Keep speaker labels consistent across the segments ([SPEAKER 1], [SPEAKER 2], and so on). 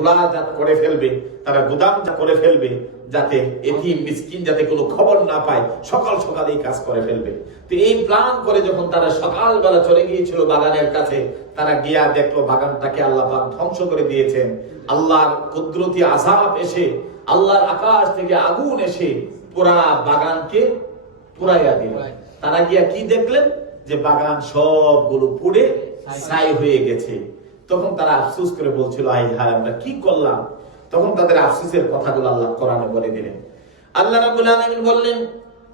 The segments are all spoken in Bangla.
[SPEAKER 1] গোলাজাত করে ফেলবে তারা করে ফেলবে যাতে এতিম মিসকিন যাতে কোনো খবর না পায় সকাল সকাল এই কাজ করে ফেলবে। তো এই প্ল্যান করে যখন তারা সকালবেলা চলে গিয়েছিল বাগানের কাছে তারা গিয়া দেখল বাগানটাকে আল্লাহ পাক ধ্বংস করে দিয়েছেন। আল্লাহর কুদরতি আযাব এসে আল্লাহর আকাশ থেকে আগুন এসে পুরা বাগানকে পুরাইয়া দিল। তারা গিয়া কি দেখলেন? যে বাগান সবগুলো পুড়ে ছাই হয়ে গেছে। তখন তারা আফসোস করে বলছিল আই হায়, আমরা কি করলাম? তখন তাদের আফসোসের কথাগুলো আল্লাহ কোরআনে বলে দিলেন। আল্লাহ রাব্বুল আলামিন বললেন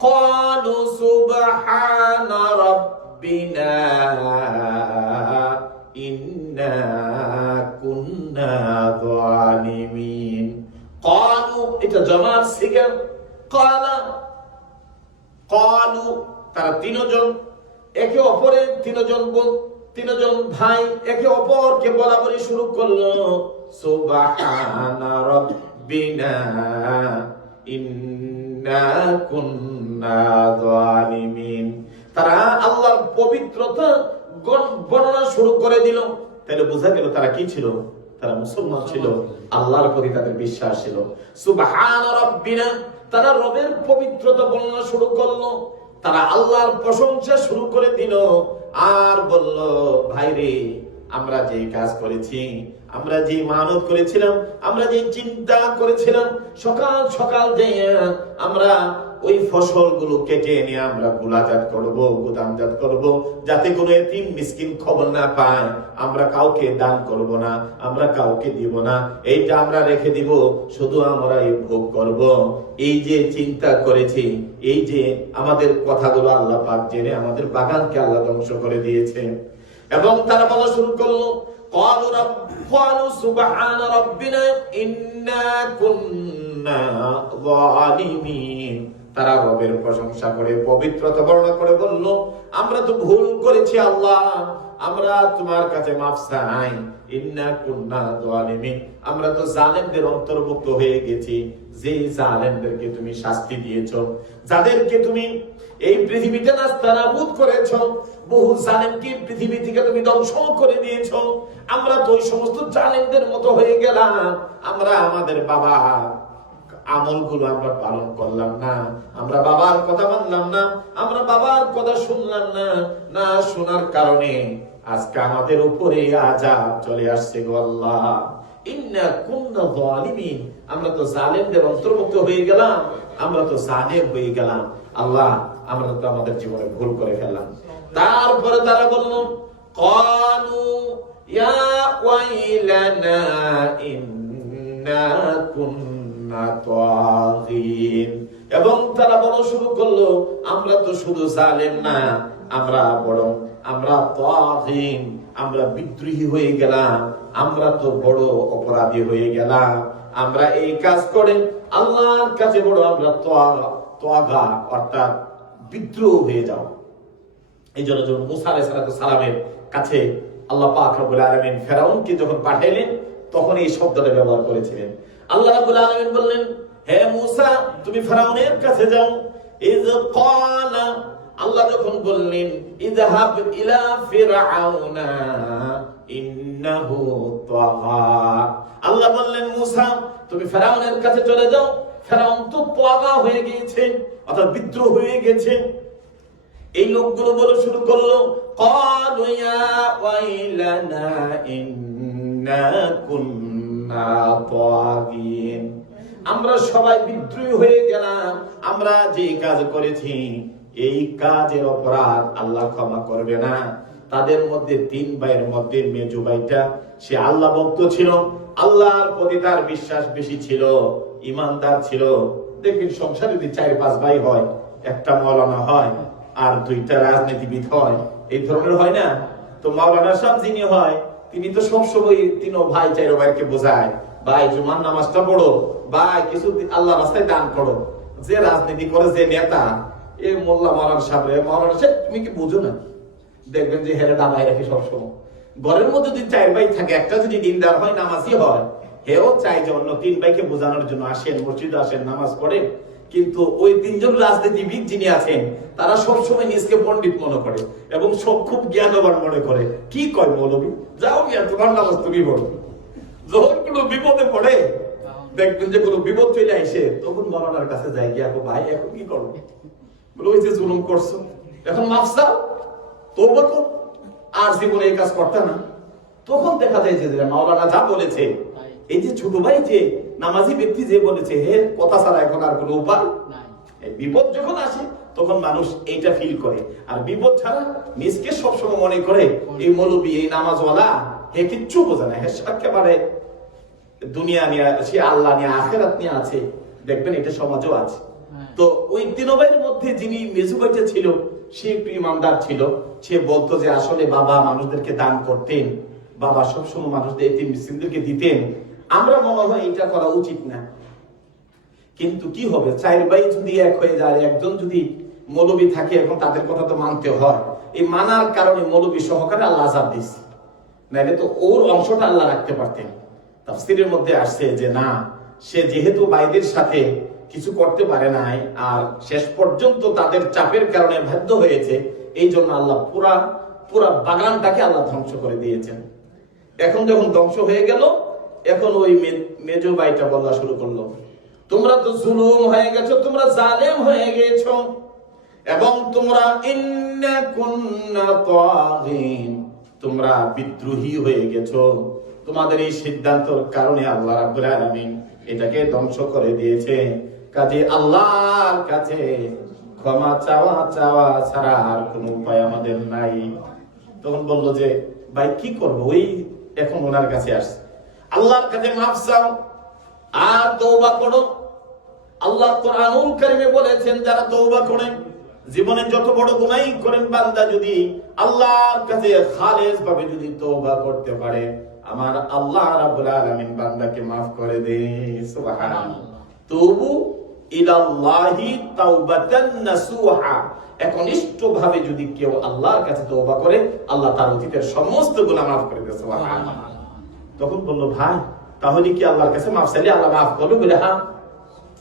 [SPEAKER 1] ক্বালু সুবহানা রাব্বিনা ইন্না কুন্না যালিমিন। ক্বালু এটা জমার সিগা ক্বালা ক্বালু তারা তিনজন। একে অপরের তিনজন বোন তিনজন ভাই একে অপরকে বলা বলি শুরু করল রাব্বিনা, ইন্না কুন্না যালিমিন। তারা আল্লাহর পবিত্রতা বর্ণনা শুরু করে দিল। তাহলে বোঝা গেল তারা কি ছিল? তারা মুসলমান ছিল, আল্লাহর প্রতি তাদের বিশ্বাস ছিল। সুবহান রাব্বিনা, তারা রবের পবিত্রতা বর্ণনা শুরু করল। তারা আল্লাহর প্রশংসা শুরু করে দিল আর বলল, ভাইরে, আমরা যে কাজ করেছি, আমরা যে মানত করেছিলাম, আমরা যে চিন্তা করেছিলাম, সকাল সকাল যে আমরা ওই ফসলগুলো কেটে এনে আমরা গুলাজাত করব গুদামজাত করব যাতে কোনো এতিম মিসকিন খবর না পায় আমরা কাউকে দান করব না আমরা কাউকে দিব না এইটা আমরা রেখে দিব শুধু আমরা এই ভোগ করব এই যে চিন্তা করেছি এই যে আমাদের কথাগুলো আল্লাহ পাক জেনে আমাদের বাগানকে আল্লাহ ধ্বংস করে দিয়েছে এবং তারা বলা শুরু করলো قالوا رب قالوا سبحان ربنا إنا كنا ظالمين তারা রবের প্রশংসা করে, পবিত্রতা বর্ণনা করে, বলল, আমরা তো ভুল করেছি আল্লাহ। আমরা তোমার কাছে মাফ চাই। ইন্না কুন্না যালিমিন। আমরা তো জালেমদের অন্তর্ভুক্ত হয়ে গেছি। যে জালেমদেরকে তুমি শাস্তি দিয়েছ, যাদেরকে তুমি এই পৃথিবীতে নাস্তানাবুদ করেছ, বহু জালেমকে পৃথিবী থেকে তুমি ধ্বংস করে দিয়েছ। আমরা তো ওই সমস্ত জালেমদের মতো হয়ে গেলাম। আমরা আমাদের বাবা আমলগুলো আমরা পালন করলাম না। আমরা বাবার কথা মানলাম না, আমরা বাবার কথা শুনলাম না না শোনার কারণে আজকে আমাদের উপরে আজাব চলে আসছে গল্লা আল্লাহ। আমরা তো জালেমদের অন্তর্ভুক্ত হয়ে গেলাম, আমরা তো জালেম হয়ে গেলাম। আল্লাহ, আমরা তো আমাদের জীবনে ভুল করে ফেললাম। তারপরে তারা বলল কানু ইয়া এবং তারা বড় শুরু করল, আমরা তো শুধু জালেম না, আমরা বড় আমরা তাগিন আমরা বিদ্রোহী হয়ে গেলাম, আমরা তো বড় অপরাধী হয়ে গেলাম, আমরা এই কাজ করে আল্লাহর কাছে বড় আমরা তোয়াগা অর্থাৎ বিদ্রোহ হয়ে যাও। এই জন্য যখন মুসা আলাইহিস সালামের কাছে আল্লাহ পাক রব্বুল আলামিন ফেরাউনকে যখন পাঠাইলেন তখন এই শব্দটা ব্যবহার করেছিলেন। আল্লাহ আলমিন বললেন, হে মুসা, তুমি ফেরাউনের কাছে যাও। ইজ ক্বালা, আল্লাহ যখন বললেন ইলা ইন্নাহু তাগা আল্লাহ বললেন, মুসা, তুমি ফেরাউনের কাছে চলে যাও। ফেরাউন তো তাগা হয়ে গিয়েছে, অর্থাৎ বিদ্রোহ হয়ে গেছে এই লোকগুলো বলে শুরু করল, ক্বালু ইয়া ওয়াইলানা ইন্না আমরা সবাই বিদ্রোহী হয়ে গেলাম। আমরা যে কাজ করেছি, এই কাজের অপরাধ আল্লাহ ক্ষমা করবে না। তাদের মধ্যে তিন ভাইয়ের মধ্যে মেজু ভাইটা, সে আল্লাহ ভক্ত ছিল। আল্লাহর প্রতি তার বিশ্বাস বেশি ছিল, ইমানদার ছিল। দেখবেন সংসারে যদি চার, পাঁচ ভাই হয়, একটা মৌলানা হয় আর দুইটা রাজনীতিবিদ হয়, এই ধরনের হয় না? তো মাওলানা সাহেব যিনি হয় তিনি তো সবসময় তিন ভাই চার ভাইকে বোঝায়, ভাই, জুমার নামাজটা পড়ো, ভাই, কিছু আল্লাহ রাস্তায় দান করো। যে রাজনীতি করে, যে নেতা, এ মোল্লা মাওলানা সাহেব রে মাওলানা সাহেব তুমি কি বুঝো না? দেখবেন যে হেরে দামাই রাখে সবসময়। ঘরের মধ্যে যদি চার ভাই থাকে, একটা যদি দিনদার হয়, নামাজি হয়, হেও চাই যে অন্য তিন ভাইকে বোঝানোর জন্য আসেন, মসজিদে আসেন, নামাজ পড়েন। কিন্তু ওই তিনজন রাজনীতিবিদ যিনি আছেন, তারা সবসময় নিজকে পণ্ডিত মনে করে এবং সব খুব জ্ঞানবান মনে করে। কি কয় মৌলবী? যাও গিয়া তোমার নামাজ তুমি পড়ো। যখন কোনো বিপদে পড়ে, দেখবেন যে কোনো বিপদ চলে আসে, তখন মৌলানার কাছে যাই গিয়ে ভাই, এখন কি করব বলে, ওই যে জুলুম করছ। এখন মাফ চাও তৌবা কর। আর জীবনে এই কাজ করতে না। তখন দেখা যায় যে মাওলানা যা বলেছে এই যে ছোট ভাই যে নামাজি ব্যক্তি যে বলেছে হে কথা ছাড়া এখন আর কোনো উপায়
[SPEAKER 2] নাই।
[SPEAKER 1] বিপদ যখন আসে তখন মানুষ এইটা ফিল করে। আর বিপদ ছাড়া নিজকে সবসময় মনে করে এই মৌলবী এই নামাজওয়ালা হে কিচ্ছু বোঝে না। হে একেবারে দুনিয়া নিয়ে সে আল্লাহ নিয়ে আখেরাত নিয়ে আছে। দেখবেন এটা সমাজও আছে।
[SPEAKER 2] হ্যাঁ।
[SPEAKER 1] তো ওই তিন ভাইয়ের মধ্যে যিনি মেজু ভাইটা ছিল সে একটু ইমানদার ছিল। সে বলতো যে আসলে বাবা মানুষদেরকে দান করতেন। বাবা সবসময় মানুষদের এতিম মিসকিনদেরকে দিতেন। আমরা মনে হয় এটা করা উচিত না। কিন্তু কি হবে? চার ভাই যদি এক হয়ে যায়, একজন যদি মৌলবী থাকে, এখন তাদের কথা তো মানতে হয়। এই মানার কারণে মৌলবী সহকারে আল্লাহ আজাব দিচ্ছে নাইলে তো ওর অংশটা আল্লাহ রাখতে পারতেন। তাফসিরের মধ্যে আসছে যে, না, সে যেহেতু বাইদের সাথে কিছু করতে পারে নাই, আর শেষ পর্যন্ত তাদের চাপের কারণে বাধ্য হয়েছে, এই জন্য আল্লাহ পুরা পুরা বাগানটাকে আল্লাহ ধ্বংস করে দিয়েছেন। এখন যখন ধ্বংস হয়ে গেল এখন ওই মেজো ভাইটা বলা শুরু করল, তোমরা তো জুলুম হয়ে গেছো, তোমরা জালেম হয়ে গেছো, এবং তোমরা তোমরা বিদ্রোহী হয়ে গেছো। তোমাদের এই সিদ্ধান্তর কারণে আল্লাহ রাব্বুল আলামিন এটাকে ধ্বংস করে দিয়েছে। কাজে আল্লাহর কাছে ক্ষমা চাওয়া চাওয়া ছাড়া আর কোনো উপায় আমাদের নাই। তখন বলল যে, ভাই, কি করব? ওই এখন ওনার কাছে আসছে। আল্লাহর কাছে মাফ চাও আর তওবা করো। আল্লাহ কোরআনুল কারিমে বলেছেন, যারা তওবা করেন জীবনে যত বড় গুনাহ করেন বান্দা যদি আল্লাহর কাছে খালেস ভাবে যদি তওবা করতে পারে, আমার আল্লাহ রাব্বুল আলামিন বান্দাকে maaf করে দেয় সুবহানাল্লাহ। তবু ইলাল্লাহি তাওবাতান নাসুহা। একনিষ্ঠ ভাবে যদি কেউ আল্লাহর কাছে তওবা করে, আল্লাহ তার অতীতের সমস্ত গুনাহ maaf করে দেয়। সুবহানাল্লাহ। তখন বলল ভাই তাহলে কি আল্লাহর কাছে মাফ চাইলে আল্লাহ মাফ করবে? বলে হ্যাঁ।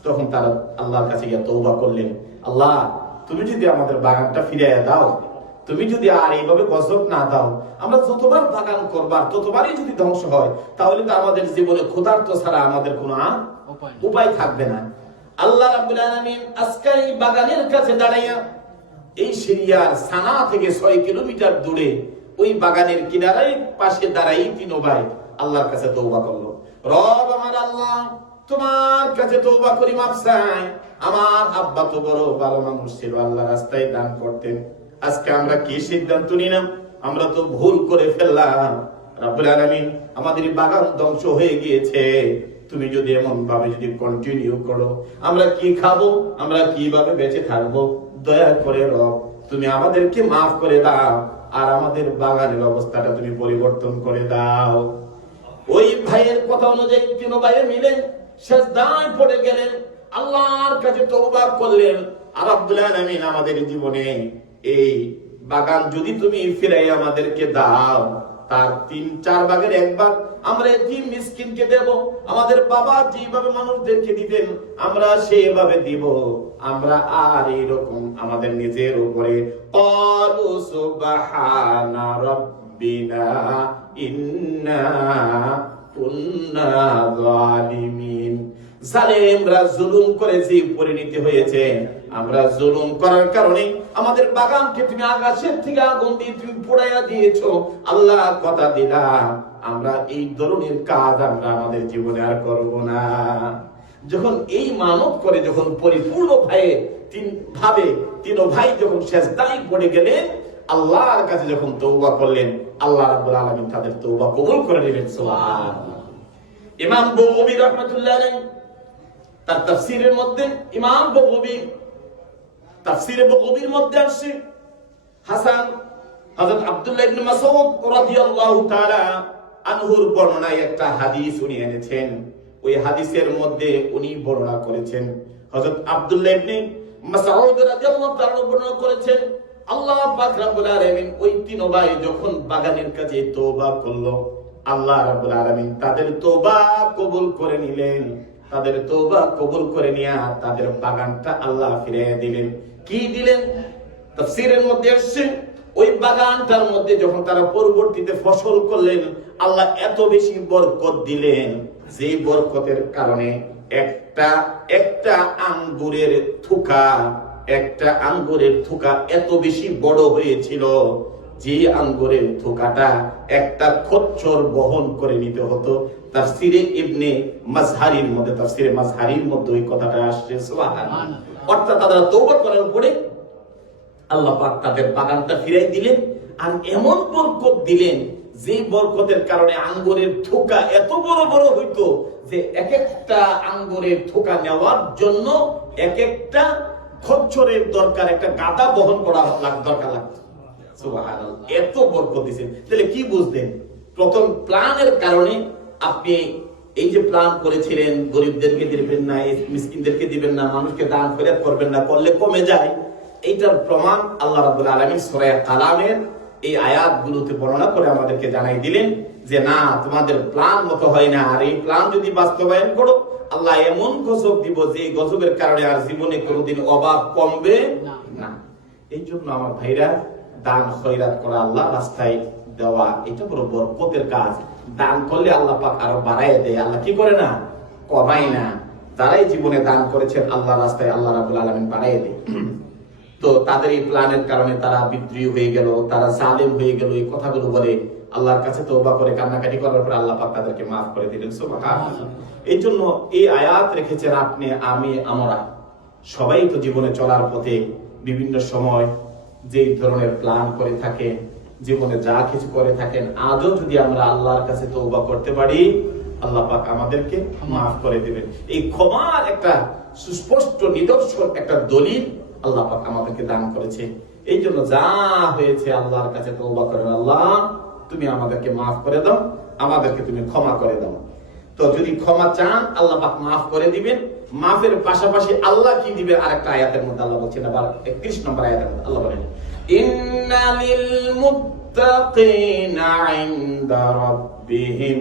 [SPEAKER 1] তখন তারা আল্লাহর কাছে গিয়ে তৌবা করলেন। আল্লাহ তুমি যদি আমাদের বাগানটা ফিরিয়ে দাও তুমি যদি আর এইভাবে গজব না দাও আমরা যতবার বাগান করবার ততবারই যদি ধ্বংস হয় তাহলে তো আমাদের জীবনে ক্ষুধার্ত ছাড়া আমাদের কোনো
[SPEAKER 2] উপায়
[SPEAKER 1] থাকবে না। আল্লাহ রাব্বুল আলামিন আজকে এই বাগানের কাছে দাঁড়াইয়া এই সিরিয়ার সানা থেকে ছয় কিলোমিটার দূরে ওই বাগানের কিনারায় পাশে দাঁড়াই তিন ভাই আল্লাহর কাছে তৌবা করল। রব আমার আল্লাহ, তোমার কাছে তৌবা করি, মাফ চাই। আমার আব্বা তো বড় ভালো মানুষ ছিল, আল্লাহ রাস্তায় দান করতেন। আজকে আমরা কি সিদ্ধান্ত নিলাম? আমরা তো ভুল করে ফেললাম। রাব্বুল আলামিন আমাদের বাগান ধ্বংস হয়ে গিয়েছে। তুমি যদি এমন ভাবে যদি কন্টিনিউ করো, আমরা কি খাব? আমরা কীভাবে বেঁচে থাকব? দয়া করে রব, তুমি আমাদেরকে মাফ করে দাও। আর আমাদের বাগানের অবস্থাটা তুমি পরিবর্তন করে দাও। ওই ভাইয়ের কথা অনুযায়ী তিন ভাইয়ে মিলে শেষ দায় পড়ে গেলেন। আল্লাহর কাছে তওবা করলেন। আর আব্দুল আলামিন আমাদের জীবনে এই বাগান যদি তুমি ফিরাই আমাদেরকে দাও, তার তিন, চার ভাগের এক ভাগ আমরা এতিম মিসকিনকে দেব। আমাদের বাবা যেভাবে মানুষদেরকে দিতেন, আমরা সেভাবে দিব। আমরা আর এইরকম আমাদের নিজের উপরে। ক্বালু সুবহানা রাব্বিনা আল্লাহ কথা দিলাম, আমরা এই ধরনের কাজ আমরা আমাদের জীবনে আর করব না। যখন এই মানব করে যখন পরিপূর্ণ ভাবে তিন ভাবে, তিন ভাই যখন শেষ দায়ী পড়ে গেলেন, আল্লাহর কাছে যখন তৌবা করলেন আল্লাহ রাব্বুল আলামিন তাদের তৌবা কবুল করে নিলেন সুবহানাল্লাহ। ইমাম বগবী রহমতুল্লাহ আলাইহি, তার তাফসীরের মধ্যে, ইমাম বগবী তাফসীরে বগবীর মধ্যে আসছে, হাসান, হযরত আব্দুল্লাহ ইবনে মাসউদ রাদিয়াল্লাহু তাআলা আনহুর বর্ণনায় একটা হাদিস উনি এনেছেন। ওই হাদিসের মধ্যে উনি বর্ণনা করেছেন। হযরত আব্দুল্লাহ ইবনে মাসউদ রাদিয়াল্লাহু তাআলা বর্ণনা করেছেন আল্লাহ পাক রব্বুল আলামিন ওই তিন ভাই যখন বাগানের কাছে তওবা করল, আল্লাহ রাব্বুল আলামিন তাদের তওবা কবুল করে নিলেন। তাদের তওবা কবুল করে নিয়া তাদের বাগানটা আল্লাহ ফিরিয়ে দিলেন। কি দিলেন? তাফসীরের মধ্যে আসছে, ওই বাগানটার মধ্যে যখন তারা পরবর্তীতে ফসল করলেন, আল্লাহ এত বেশি বরকত দিলেন। যে বরকতের কারণে একটা একটা আঙ্গুরের থুকা একটা আঙ্গুরের থোকা এত বেশি বড় হয়েছিল যে আঙ্গুরের থোকাটা একটা খচ্চর বহন করে নিতে হতো তার সিরে ইবনে মাজহারির মধ্যে তার সিরে মাজহারির মধ্যে ওই কথাটা আসছে। অর্থাৎ তারা তৌবা করার পরে আল্লাহ পাক তাদের বাগানটা ফিরাই দিলেন আর এমন বরকত দিলেন যে বরকতের কারণে আঙ্গুরের থোকা এত বড় বড় হইতো যে এক একটা আঙ্গুরের থোকা নেওয়ার জন্য এক একটা খচ্চরের দরকার, একটা গাদা বহন করা দরকার লাগতো। এত বরকত দিয়েছেন তাহলে কি বুঝলেন? প্রথম প্ল্যানের কারণে আপনি এই যে প্ল্যান করেছিলেন, গরিবদেরকে দিবেন না মিসকিনদেরকে দিবেন না, মানুষকে দান ফেরত করবেন না, করলে কমে যায়। এইটার প্রমাণ আল্লাহ রাব্বুল আলামিন সূরা কালামের এই আয়াতগুলোতে বর্ণনা করে আমাদেরকে জানাই দিলেন যে, না, তোমাদের প্ল্যান মতো হয় না। আর এই প্ল্যান যদি বাস্তবায়ন করো আল্লাহ এমন গজব দিব যে গজবের কারণে আর জীবনে কোনোদিন অভাব কমবে না। এই জন্য আমার ভাইরা দান খয়রাত করা আল্লাহ রাস্তায় দেওয়া এটা বড় বরকতের কাজ। দান করলে আল্লাহ পাক আরও বাড়ায় দেয়। আল্লাহ কি করে না? কমাই না। তারাই জীবনে দান করেছেন আল্লাহ রাস্তায় আল্লাহ রাবুল আলমিন বাড়াই দেয়। তো তাদের এই প্ল্যানের কারণে তারা বিদ্রোহী হয়ে গেল তারা জালেম হয়ে গেল এই কথাগুলো বলে আল্লাহর কাছে তওবা করে, কান্নাকাটি করার পর আল্লাহ পাক তাদেরকে মাফ করে দিলেন। সুবহানাল্লাহ এই জন্য এই আয়াত রেখেছেন আপনি, আমি, আমরা। সবাই তো জীবনে চলার পথে বিভিন্ন সময় যেই ধরনের প্ল্যান করে থাকে, জীবনে যা কিছু করে থাকেন, আজও যদি আমরা আল্লাহর কাছে তওবা করতে পারি, আল্লাহ পাক আমাদেরকে মাফ করে দিবেন। এই ক্ষমার একটা সুস্পষ্ট নিদর্শন, একটা দলিল আল্লাহ পাক আমাদেরকে দান করেছে। এই জন্য যা হয়েছে আল্লাহর কাছে তওবা করেন আল্লাহ। তুমি আমাদেরকে মাফ করে দাও, আমাদেরকে তুমি ক্ষমা করে দাও। তো যদি ক্ষমা চান, আল্লাহ পাক মাফ করে দিবেন। মাফের পাশাপাশি আল্লাহ কি দিবে? আরেকটা আয়াতের মধ্যে আল্লাহ বলছেন, আবার 31 নম্বর আয়াতের মধ্যে আল্লাহ বলেন, ইন্নালিল মুত্তাকিনা ইনদা রাব্বিহিম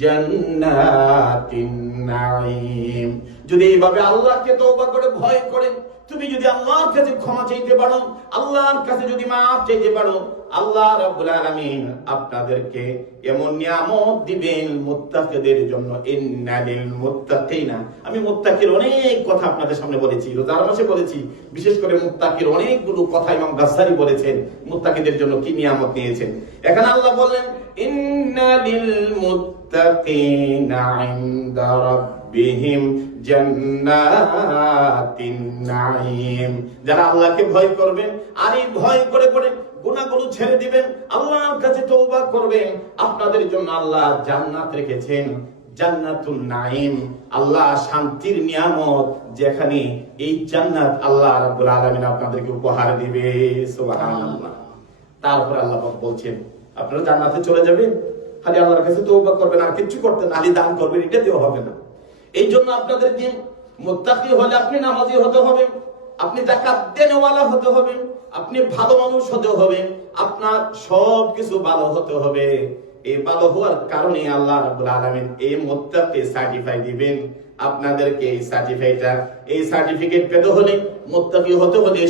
[SPEAKER 1] জান্নাতিন নাঈম। যদি এইভাবে আল্লাহকে তওবা করে, ভয় করেন তুমি যদি আল্লাহর কাছে ক্ষমা চাইতে পারো, আল্লাহর কাছে যদি মাফ চাইতে পারো, আল্লাহ রাব্বুল আলামিন আপনাদেরকে এমন নিয়ামত দিবেন মুত্তাকিদের জন্য। ইন্নালিল মুত্তাকিনা। আমি মুত্তাকির অনেক কথা আপনাদের সামনে বলেছি, রোজার মাসে বলেছি, বিশেষ করে মুত্তাকির অনেকগুলো কথা ইমাম গাজ্জালি বলেছেন, মুত্তাকিদের জন্য কি নিয়ামত নিয়েছেন। এখানে আল্লাহ বলেন ইন্নালিল মুত্তাকিনা ইনদা রাব্বিহিম জান্নাতিন নাঈম। যারা আল্লাহকে ভয় করবেন, আর এই ভয় করে করে গুনাহগুলো ছেড়ে দিবেন, আল্লাহর কাছে তওবা করবেন, আপনাদের জন্য আল্লাহ জান্নাত রেখেছেন জান্নাতুল নাঈম। আল্লাহ শান্তির নিয়ামত যেখানে এই জান্নাত আল্লাহ রাব্বুল আলামিন আপনাদেরকে উপহার দিবে, সুবহানাল্লাহ। তারপর আল্লাহ বলছেন আপনারা জান্নাতে চলে যাবেন, খালি আল্লাহর কাছে তওবা করবেন, আর কিছু করতেন আলী দান করবেন, এটা দেওয়া হবে না। এই জন্য আপনাদেরকে মুত্তাকি হলে আপনি নামাজি হতে হবে, আপনি জাকাত দেনওয়ালা হতে হবে, আপনি ভালো মানুষ হতে হবে, আপনার সব কিছু ভালো হতে হবে। এই ভালো হওয়ার কারণে আল্লাহ রাব্বুল আলামিন এই মুত্তাকি সার্টিফাই দিবেন। আপনাদেরকে এই সার্টিফাইটা এই সার্টিফিকেট পেতে হলে মুত্তাকি হতে হলে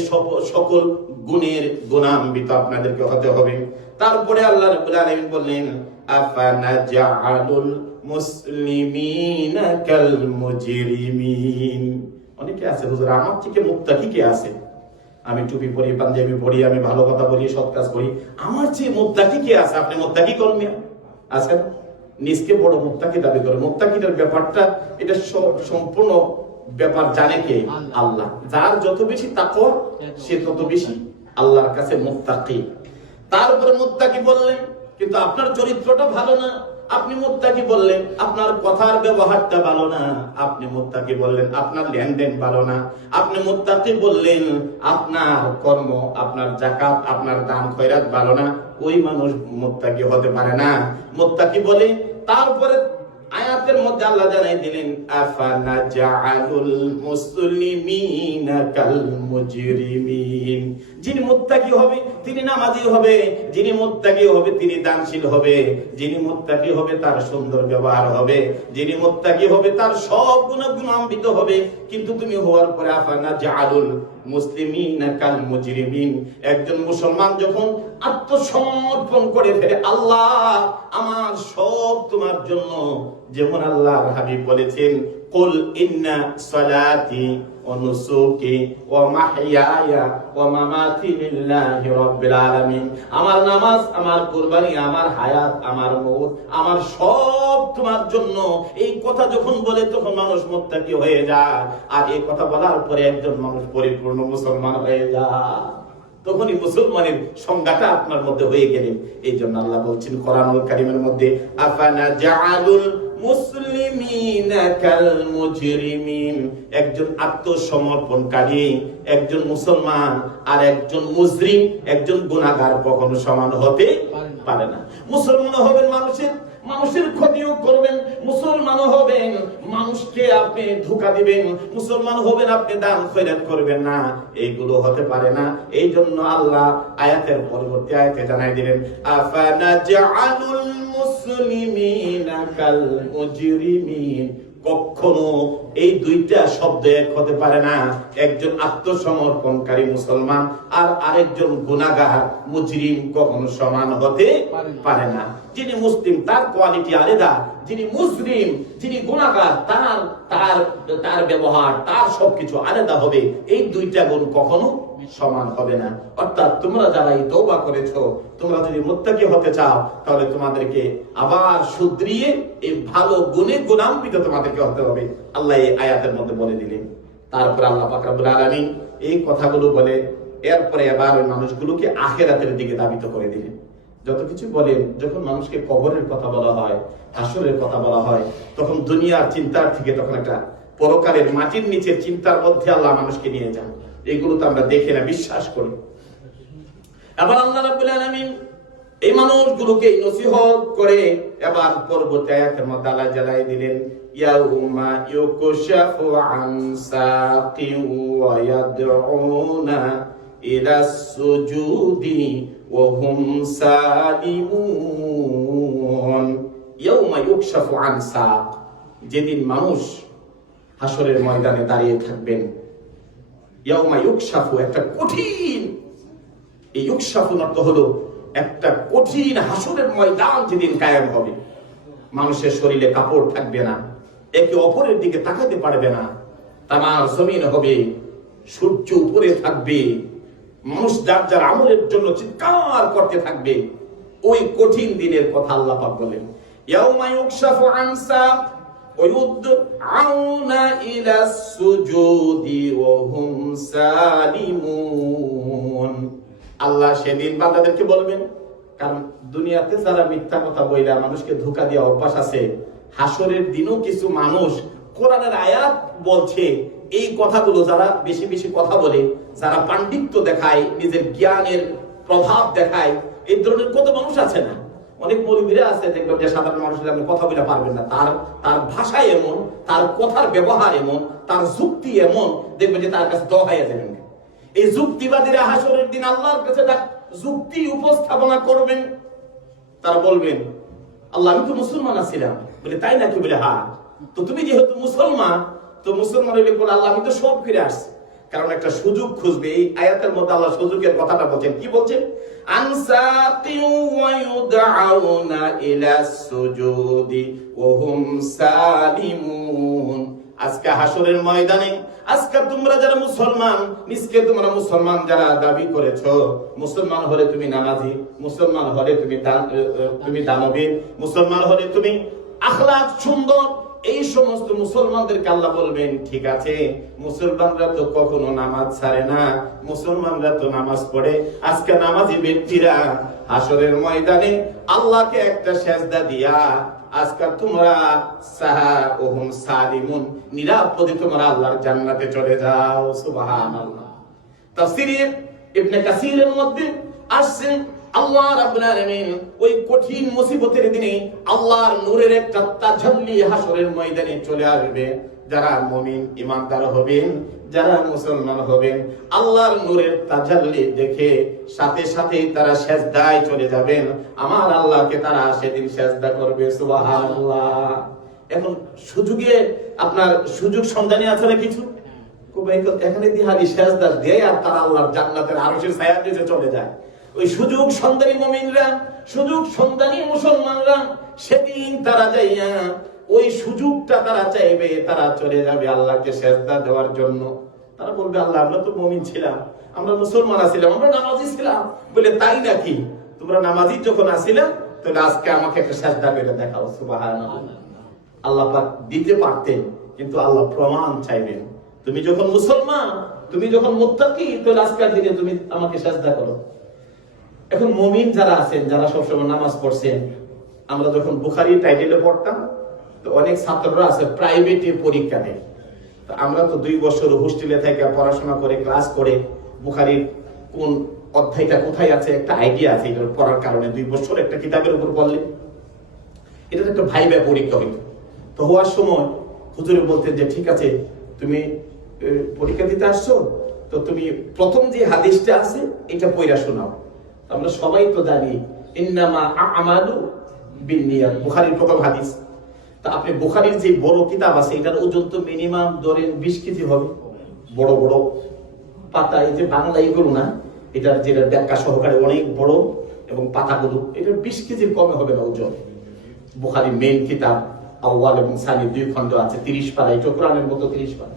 [SPEAKER 1] সকল গুণের গুণান্বিত আপনাদেরকে হতে হবে। তারপরে আল্লাহ রাব্বুল আলামিন বললেন আফানাজালুল মুসলিমিনা কাল মুজরিমিন অনেকে আছে হুজুর আমার থেকে মুত্তাকি কে আছে? আমি টুপি পরি পাঞ্জাবি পরি আমি ভালো কথা বলি সৎ কাজ করি। আমার চেয়ে মুত্তাকি কে আছে? আপনি মুত্তাকি করবেন আছেন নিজকে বড় মুত্তাকি দাবি করে? মুত্তাকিটার ব্যাপারটা এটা সম্পূর্ণ ব্যাপার জানে কে? আল্লাহ। যার যত বেশি তাকওয়া সে তত বেশি আল্লাহর কাছে মুত্তাকি তারপরে মুত্তাকি বললেন, কিন্তু আপনার চরিত্রটা ভালো না। আপনি মুত্তাকি বললেন, আপনার কথার ব্যবহারটা ভালো না। আপনি মুত্তাকি বললেন, আপনার লেনদেন ভালো না। আপনি মুত্তাকি বললেন, আপনার কর্ম, আপনার জাকাত আপনার দান খয়রাত ভালো না। ওই মানুষ মুত্তাকি হতে পারে না। মুত্তাকি বলে, তারপরে আয়াতের মধ্যে আল্লাহ জানাই দিলেন আফানা জাআলুল মুসলিমিনা কাল মুজরিমিন? যিনি মুত্তাকি হবে, তিনি নামাজি হবে। যিনি মুত্তাকি হবে, তিনি দানশীল হবে। যিনি মুত্তাকি হবে, তার সুন্দর ব্যবহার হবে। যিনি মুত্তাকি হবে, তার সব গুণ গুণান্বিত হবে। কিন্তু তুমি হওয়ার পরে আফানা মুজরিমিন। একজন মুসলমান যখন আত্মসমর্পণ করে ফেলে, আল্লাহ, আমার সব তোমার জন্য। যেমন আল্লাহর হাবিব বলেছেন, কুল ইন্না মাহইয়ায়া ওয়া মামাতি লিল্লাহি রাব্বিল আলামিন আমার নামাজ, আমার কুরবানি, আমার হায়াত, আমার মৌত আমার সব তোমার জন্য। এই কথা যখন বলে তখন মানুষ মুত্তাকি হয়ে যায়। আর এই কথা বলার পরে একজন মানুষ পরিপূর্ণ মুসলমান হয়ে যায়। তখনই মুসলমানের সংজ্ঞাটা আপনার মধ্যে হয়ে গেলেন এই জন্য আল্লাহ বলছেন কোরআনুল কারিমের মধ্যে, আফানা জাআলুল একজন আত্মসমর্পণকারী একজন মুসলমান আর একজন মুজরিম একজন গুনাহগার কখনো সমান হতে পারে না। মুসলমান হবেন মানুষের মানুষের ক্ষতিও করবেন মুসলমান হবেন মানুষকে আপনি ধোকা দিবেন মুসলমান হবেন আপনি দান খয়রাত করবেন না। এইগুলো হতে পারে না। এই জন্য আল্লাহ আয়াতের পরবর্তী আয়াতে জানাই দিলেন আফানা জাআলুল মুসলিমিনা কাল মুজরিমিন। কখনো এই দুইটা শব্দ এক হতে পারে না। একজন আত্মসমর্পণকারী মুসলমান আর আরেকজন গুনাহগার মুজরিম কখনো সমান হতে পারে না। যিনি মুসলিম তার কোয়ালিটি আলাদা। যিনি মুসলিম যিনি গুনাহগার তার তার তার ব্যবহার তার সবকিছু আলাদা হবে। এই দুইটা গুণ কখনো সমান হবে না। অর্থাৎ তোমরা যারা এই তওবা করেছ, তোমরা যদি মুত্তাকি হতে চাও, তাহলে তোমাদেরকে আবার শুধরিয়ে এই ভালো গুণে গুণান্বিত তোমাদেরকে হতে হবে। আল্লাহ এই আয়াতের মধ্যে বলে দিলেন। তারপর আল্লাহ পাক রব্বুল আলামিন এই কথাগুলো বলে, এরপরে এবার ওই মানুষগুলোকে আখেরাতের দিকে দাবিত করে দিলেন। যত কিছু বলেন, যখন মানুষকে কবরের কথা বলা হয়, হাসরের কথা বলা হয়, তখন দুনিয়ার চিন্তার থেকে তখন একটা পরকালের মাটির নিচের চিন্তার মধ্যে আল্লাহ মানুষকে নিয়ে যান। এগুলো তো আমরা দেখে না, বিশ্বাস করি। আবার আল্লাহ রাব্বুল আলামিন এই মানুষগুলোকে নসিহত করে এবার পরবর্তী আয়াতের মধ্যে আল্লাহ জানাই দিলেন, ইয়াউমা ইউকশাফু আন সাকিন ওয়া ইয়াদউনা ইলা সুজুদি ওয়া হুম সালিমুন ইয়াউমা আন সাক, যেদিন মানুষ হাসরের ময়দানে দাঁড়িয়ে থাকবেন একটা কঠিন এই ইউকশাফুর অর্থ হলো একটা কঠিন হাসরের ময়দান যেদিন কায়েম হবে। মানুষের শরীরে কাপড় থাকবে না, একে অপরের দিকে তাকাতে পারবে না। তামার জমিন হবে, সূর্য উপরে থাকবে। মানুষ যার যার আমলের জন্য চিৎকার করতে থাকবে। ওই কঠিন দিনের কথা আল্লাহ বলেন, ইয়াউমা ইউকশাফু আন সাক ويدعون إلى السجود وهم سالمون আল্লাহ সেদিন বান্দাদেরকে বলবেন কারণ দুনিয়াতে যারা মিথ্যা কথা বইলা মানুষকে ধোকা দেওয়া অভ্যাস আছে হাসরের দিনও কিছু মানুষ কোরআনের আয়াত বলছে এই কথাগুলো যারা বেশি বেশি কথা বলে যারা পাণ্ডিত্য দেখায় নিজের জ্ঞানের প্রভাব দেখায় এই ধরনের কত মানুষ আছে না অনেক মৌলবীরা আছে দেখবেন যে সাধারণ মানুষের আপনি কথা বলে পারবেন না। তার তার ভাষা এমন, তার কথার ব্যবহার এমন, তার যুক্তি এমন, দেখবেন যে তার কাছে দহাইয়া যাবেন এই যুক্তিবাদীরা হাসরের দিন আল্লাহর কাছে যুক্তি উপস্থাপনা করবেন, তারা বলবেন, আল্লাহ, আমি তো মুসলমান আছিলাম। বলে, তাই নাকি বলে হা তো তুমি যেহেতু মুসলমান, তো মুসলমান হইলে বলে, আল্লাহ, আমি তো সব ফিরে আসছি। কারণ একটা সুযোগ খুঁজবে, এই আয়াতের মধ্যে আল্লাহ সুযোগের কথাটা বলছেন। কি বলছেন? আজকে হাসরের ময়দানে, আজকে তোমরা যারা মুসলমান নিজকে তোমরা মুসলমান যারা দাবি করেছ, মুসলমান হলে তুমি নামাজি, মুসলমান হলে তুমি তুমি দানবীর, মুসলমান হলে তুমি আখলাক সুন্দর এই সমস্ত মুসলমানদেরকে আল্লাহ বলবেন, ঠিক আছে, মুসলমানরা তো কখনো নামাজ ছাড়ে না, মুসলমানরা তো নামাজ পড়ে। আজকে নামাজি ব্যক্তিরা হাসরের ময়দানে আল্লাহকে একটা সেজদা দিয়া আজকাল তোমরা সাহা ওহম সালিমুন, নিরাপদে তোমরা আল্লাহর জান্নাতে চলে যাও। সুবহানাল্লাহ। তাফসিরে ইবনে কাসিরের মধ্যে আসছেন আল্লাহ রাব্বুল আলামিন ওই কঠিন মুসিবতের দিনে আল্লাহর নূরের একটা তাজাল্লি হাসরের ময়দানে চলে আসবে। যারা মুমিন ইমানদার হবেন যারা মুসলমান হবেন আল্লাহর নূরের তাজাল্লি দেখে সাথে সাথেই তারা সেজদায় চলে যাবেন। আমার আল্লাহকে তারা সেদিন সেজদা করবে সুবহানাল্লাহ। এখন সুযোগে আপনার সুযোগ সন্ধানী আছে না কিছু? এখানে দিহারি শেষদার দেয় আর তারা আল্লাহর জান্নাতের আরশের ছায়া চলে যায়। ওই সুযোগ সন্ধানী মুমিনরা, সুযোগ সন্ধানী মুসলমানরা, সেদিন তারা যাইয়া ওই সুযোগটা তারা চাইবে, তারা চলে যাবে আল্লাহকে সেজদা দেওয়ার জন্য। তারা বলবে, আল্লাহ, আমরা তো মুমিন ছিলাম, আমরা মুসলমান আছিলাম, আমরা নামাজি ছিলাম। বলে, তাই নাকি? তোমরা নামাজি যখন আসিলাম তাহলে আজকে আমাকে একটা সেজদা করে দেখাও, সুবহানাল্লাহ। আল্লাহ দিতে পারতেন, কিন্তু আল্লাহ প্রমাণ চাইবেন। তুমি যখন মুসলমান, তুমি যখন মুত্তাকি, তাহলে আজকের দিনে তুমি আমাকে সাজদা করো। এখন মমিন যারা আছেন, যারা সবসময় নামাজ পড়ছেন, আমরা যখন বুখারি টাইটেলে পড়তাম, তো অনেক ছাত্ররা আছে প্রাইভেটে পরীক্ষা দেয়। তো আমরা তো দুই বছর হোস্টেলে থেকে পড়াশোনা করে ক্লাস করে, বুখারির কোন অধ্যায়টা কোথায় আছে, একটা আইডিয়া আছে এটা পড়ার কারণে দুই বছর একটা কিতাবের উপর পড়লে। এটা একটা ভাইবা পরীক্ষা হইতো। তো হওয়ার সময় হুজুরে বলতেন যে, ঠিক আছে, তুমি পরীক্ষা দিতে আসছো, তো তুমি প্রথম যে হাদিসটা আছে, এটা পয়রা শোনাও। আমরা সবাই তো জানি হাদিস। তা আপনি যে বড় কিতাব আছে, এটার ওজন তো মিনিমাম বিশ কেজি হবে। বড় বড় না যেটা সহকারে অনেক বড় এবং এটা বিশ কেজির হবে না ওজন। মেন কিতাব এবং দুই খণ্ড আছে, তিরিশ পারা এটা কোরআনের মতো তিরিশ পারা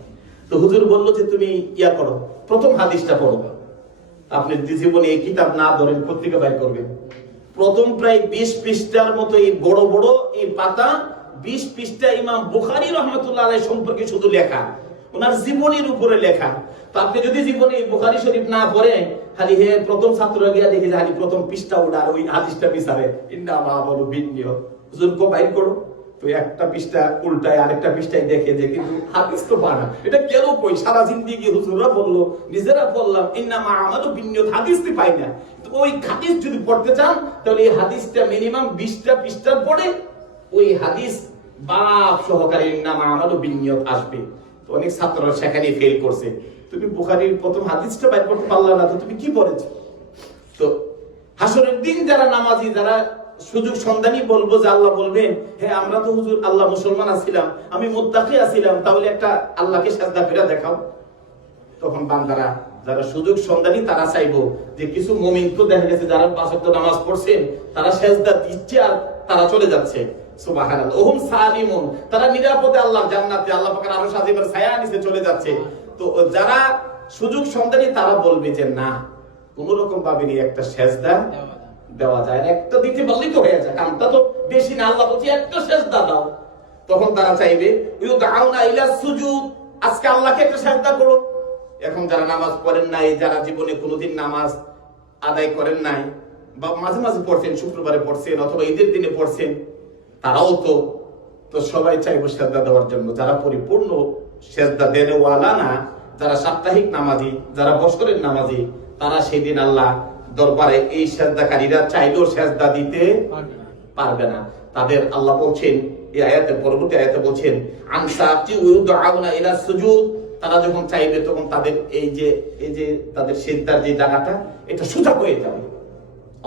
[SPEAKER 1] তো হুজুর বলল যে তুমি ইয়া করো, প্রথম হাদিসটা পড়ো। আপনি জীবনে এই কিতাব না ধরেন, পত্রিকা বাইর করবেন। প্রথম প্রায় বিশ পৃষ্ঠার মতো এই বড় বড় এই পাতা, বিশ পৃষ্ঠা ইমাম বুখারি রহমতুল্লাহ আলাই সম্পর্কে শুধু লেখা, ওনার জীবনের উপরে লেখা। তো আপনি যদি জীবনে এই বুখারি শরীফ না পড়েন, খালি হে প্রথম ছাত্র গিয়া দেখে যে খালি প্রথম পৃষ্ঠা ওঠার ওই হাদিসটা বিচারে ইন্না মা বলো বিনিয় হুজুর কো বাইর করো। একটা পৃষ্ঠা উল্টায় আরেকটা পৃষ্ঠায় দেখে যে কিন্তু হাদিস তো পানা এটা কেন কই? সারা হুজুররা বলল, নিজেরা বললাম তো পাই না। ওই হাদিস যদি পড়তে চান, তাহলে এই হাদিসটা মিনিমাম বিশটা পৃষ্ঠার পড়ে ওই হাদিস বাপ সহকারী নাম আমারও বিনিয়োগ আসবে। তো অনেক ছাত্ররা সেখানে ফেল করছে। তুমি বুখারির প্রথম হাদিসটা বাইর করতে পারলা না, তো তুমি কি পড়েছো তো হাসরের দিন যারা নামাজি, যারা সুযোগ সন্ধানী বলব যে আল্লাহ বলবেন হ্যাঁ আমরা তো হুজুর আল্লাহ মুসলমান আছিলাম, আমি মুত্তাকি আছিলাম, তাহলে একটা আল্লাহকে সাজদা করে দেখাও। তখন বান্দারা যারা সুযোগ সন্ধানী তারা চাইব যে কিছু মমিন তো দেখা গেছে যারা পাঁচ ওয়াক্ত নামাজ পড়ছেন তারা সেজদা দিচ্ছে আর তারা চলে যাচ্ছে। তারা নিরাপদে আল্লাহর জান্নাতে, আল্লাহ পাকের আরশ আজিমের ছায়া নিচে চলে যাচ্ছে। তো যারা সুযোগ সন্ধানী তারা বলবে যে না, কোন রকম ভাবে একটা সেজদা দেওয়া যায় না। একটা দিতে পারলেই তো হয়ে যায় কামটা তো বেশি না, আল্লাহ বলছে একটা সেজদা দাও। তখন তারা চাইবে, ইউদাউনা ইলা সুজুদ। আজকে আল্লাহকে একটা সেজদা করো। এখন যারা নামাজ পড়েন নাই, যারা জীবনে কোনোদিন নামাজ আদায় করেন নাই, বা মাঝে মাঝে পড়ছেন, শুক্রবারে পড়ছেন, অথবা ঈদের দিনে পড়ছেন, তারাও তো তো সবাই চাইব সেজদা দেওয়ার জন্য। যারা পরিপূর্ণ সেজদা দেনে ওয়ালা না, যারা সাপ্তাহিক নামাজি, যারা বছরের নামাজি, তারা সেদিন আল্লাহ দরবারে এই সেজদাকারীরা চাইলেও সেজদা দিতে পারবে না। তাদের আল্লাহ বলছেন এই আয়াতের পরবর্তী আয়াতে বলছেন আনসাতি ইলা সুজুদ। তারা যখন চাইবে তখন তাদের এই যে এই যে তাদের যে জায়গাটা এটা সোজা হয়ে যাবে।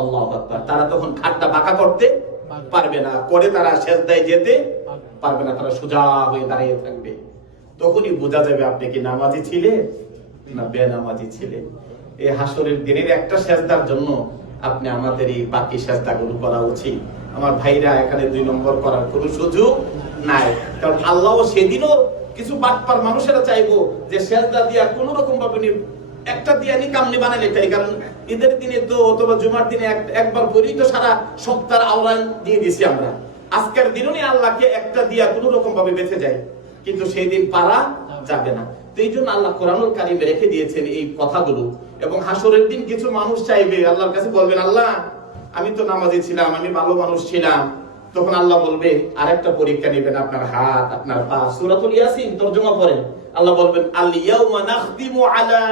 [SPEAKER 1] আল্লাহু আকবার। তারা তখন খাটটা বাঁকা করতে পারবে না। করে তারা সেজদায় যেতে পারবে না। তারা সোজা হয়ে দাঁড়িয়ে থাকবে। তখনই বোঝা যাবে আপনি কি নামাজি ছিলেন না বেনামাজি ছিলেন। এই হাসরের দিনের একটা সেজদার জন্য আপনি আমাদের এই বাকি সেজদাগুলো করা উচিত। আমার ভাইরা এখানে দুই নম্বর করার কোনো সুযোগ নাই। কারণ আল্লাহ সেদিনও কিছু বাটপার মানুষেরা চাইব যে সেজদা দিয়া কোন রকম ভাবে একটা দিয়া নি কামনি বানালে এটাই কারণ ঈদের দিনে তো অথবা জুমার দিনে একবার করেই তো সারা সপ্তাহ আওরান দিয়ে দিছি আমরা। আজকের দিনও আল্লাহকে একটা দিয়া কোন রকম ভাবে বেঁচে যায়। কিন্তু সেই দিন পারা যাবে না। তো এই জন্য আল্লাহ কোরআনুল কারিমে রেখে দিয়েছেন এই কথাগুলো। এবং হাসরের দিন কিছু মানুষ চাইবে। আল্লাহর কাছে বলবেন, আল্লাহ, আমি তো নামাজি ছিলাম, আমি ভালো মানুষ ছিলাম। তখন আল্লাহ বলবে, আরেকটা পরীক্ষা নেবেন আপনার হাত, আপনার পা। সূরাতুল ইয়াসিন, তরজমা করেন আল্লাহ বলবেন আল ইয়াউমা নাখতিমু আলা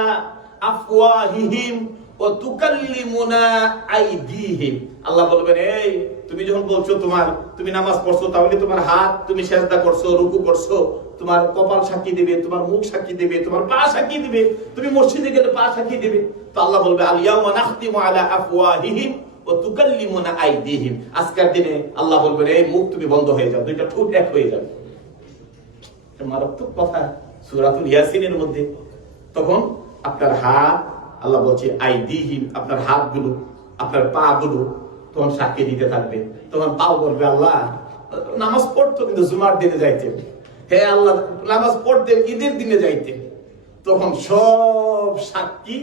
[SPEAKER 1] আফওয়াহিহিম ওয়া তুকাল্লিমুনা আইদিহিম। আল্লাহ বলবেন, এই, তুমি যখন বলছো তোমার, তুমি নামাজ পড়ছো, তাহলে তোমার হাত তুমি সেজদা করছ, রুকু করছ তোমার কপাল সাক্ষী দিবে, তোমার মুখ সাক্ষী দিবে, তোমার পা সাক্ষী দিবে, তুমি মসজিদে গেলে পা সাক্ষী দিবে। তো আল্লাহ বলবে আল আফওয়াহিহিম আজকের দিনে আল্লাহ বলবেন, এই মুখ তুমি বন্ধ হয়ে যাও, দুইটা ঠোঁট এক হয়ে যাবে। মারাত্মক কথা ইয়াসিনের মধ্যে। তখন আপনার হাত, আল্লাহ বলছে আপনার আপনার পা গুলো তখন সাক্ষী দিতে থাকবে। তখন পাও বলবে, আল্লাহ, নামাজ পড়তো কিন্তু জুমার দিনে যাইতেন হে আল্লাহ, নামাজ পড়তেন, ঈদের দিনে যাইতেন। তখন সব সাক্ষী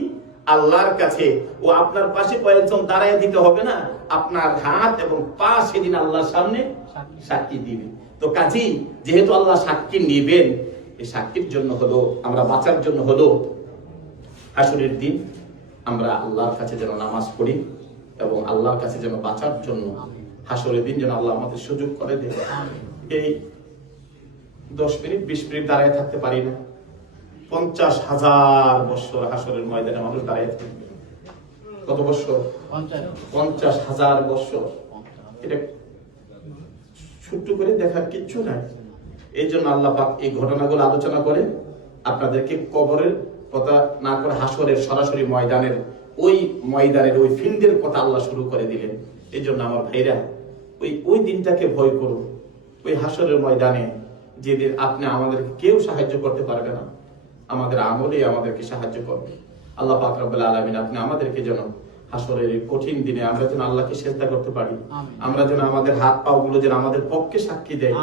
[SPEAKER 1] আল্লাহর কাছে, ও আপনার পাশে কয়েকজন দাঁড়ায় দিতে হবে না, আপনার হাত এবং পা সেদিন আল্লাহর সামনে সাক্ষী দিবে। তো কাজী, যেহেতু আল্লাহ সাক্ষী নেবেন, এই সাক্ষীর জন্য হলো, আমরা বাঁচার জন্য হলো আসরের দিন আমরা আল্লাহর কাছে যেন নামাজ পড়ি এবং আল্লাহর কাছে যেন বাঁচার জন্য হাসরের দিন যেন আল্লাহ আমাদের সুযোগ করে দেয় এই দশ মিনিট বিশ মিনিট দাঁড়ায় থাকতে পারি না। পঞ্চাশ হাজার বছর হাসরের ময়দানে মানুষ দাঁড়িয়ে থাকবে। কত বছর? পঞ্চাশ। হাজার বছর। এটা ছোট্ট করে দেখার কিচ্ছু নাই। এই জন্য আল্লাহ পাক এই ঘটনাগুলো আলোচনা করে আপনাদেরকে কবরের কথা না করে হাসরের সরাসরি ময়দানের ওই ময়দানের ওই ফিল্ডের কথা আল্লাহ শুরু করে দিলেন। এই জন্য আমার ভাইরা ওই ওই দিনটাকে ভয় করুন। ওই হাসরের ময়দানে যেদিন আপনি আমাদেরকে কেউ সাহায্য করতে পারবে না আমাদের আমলেই আমাদেরকে সাহায্য করবে। আল্লাহ পাক রব্বুল আলামিন আপনি আমাদেরকে যেন হাসরের কঠিন দিনে আমরা যেন আল্লাহকে চেষ্টা করতে পারি। আমরা যেন আমাদের হাত পা গুলো যেন আমাদের পক্ষে সাক্ষী দেয়।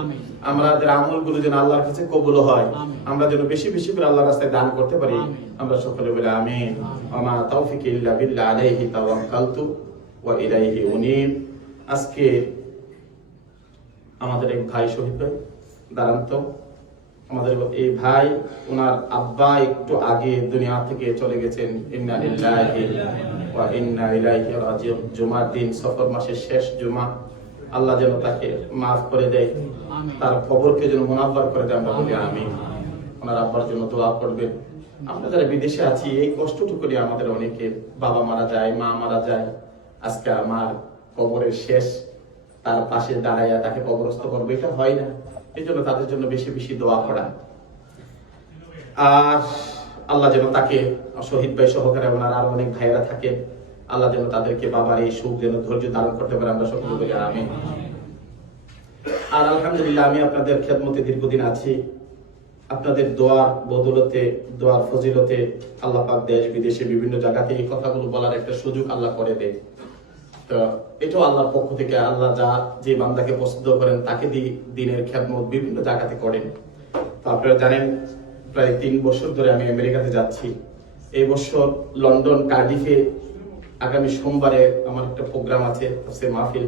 [SPEAKER 1] আমাদের আমলগুলো যেন আল্লাহর কাছে কবুল হয়। আমরা যেন বেশি বেশি করে আল্লাহর রাস্তায় দান করতে পারি। আমরা সকলে বলে আমিন। আমা তৌফিক ইল্লা বিল্লাহ আলাইহি তাওয়াক্কালতু ওয়া ইলাইহি উনীব। আজকে আমাদের এক ভাই শহীদ ভাই দাঁড়ান তো আমাদের এই ভাই ওনার আব্বা একটু আগে দুনিয়া থেকে চলে গেছেন। ইন্না লিল্লাহি ওয়া ইন্না ইলাইহি রাজিউন। জুমার দিন সফর মাসের শেষ জুমা। আল্লাহ যেন তাকে মাফ করে দেয়। তার কবরকে যেন মুনাফার করে দেয় আমরা বলি আমিন। ওনার আব্বার জন্য দোয়া করবেন। আমরা যারা বিদেশে আছি এই কষ্টটুকু নিয়ে আমাদের অনেকের বাবা মারা যায় মা মারা যায়। আজকে আমার কবরের শেষ তার পাশে দাঁড়াইয়া তাকে কবরস্থ করবে এটা হয় না। এই জন্য তাদের জন্য বেশি বেশি দোয়া করা। আর আল্লাহ যেন তাকে শহীদ ভাই সহকারে ওনার আরও অনেক ভাইয়েরা থাকেন আল্লাহ যেন তাদেরকে বাবার এই সুখ যেন ধৈর্য ধারণ করতে পারে, আমরা সকলে বলি আমি আর আলহামদুলিল্লাহ, আমি আপনাদের খেদমতে দীর্ঘদিন আছি। আপনাদের দোয়ার বদলতে, দোয়ার ফজিলতে আল্লাহ পাক দেশ বিদেশে বিভিন্ন জায়গাতে এই কথাগুলো বলার একটা সুযোগ আল্লাহ করে দেয়। তো এটাও আল্লাহর পক্ষ থেকে আল্লাহ যা যে বান্দাকে পছন্দ করেন, তাকে দিয়ে দিনের খেদমত বিভিন্ন জায়গাতে করেন। তো আপনারা জানেন, প্রায় তিন বছর ধরে আমি আমেরিকাতে যাচ্ছি। এই বছর লন্ডন, কার্ডিফে, আগামী সোমবারে আমার একটা প্রোগ্রাম আছে সে মাহফিল।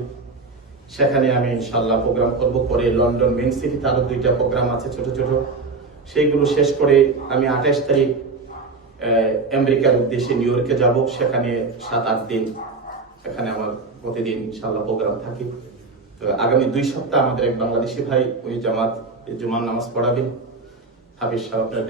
[SPEAKER 1] সেখানে আমি ইনশাল্লাহ প্রোগ্রাম করব। পরে লন্ডন মেন সিটিতে আরও দুইটা প্রোগ্রাম আছে ছোট ছোট। সেইগুলো শেষ করে আমি আঠাশ তারিখ আমেরিকার উদ্দেশ্যে নিউ ইয়র্কে যাব। সেখানে সাত, আট দিন এখানে আমার প্রতিদিন ইনশাল্লাহ প্রোগ্রাম থাকে তো আগামী দুই সপ্তাহ আমাদের এক বাংলাদেশি ভাই, ওই জামাত জুমান নামাজ পড়াবে হাফিজ সাহেব আপনারা।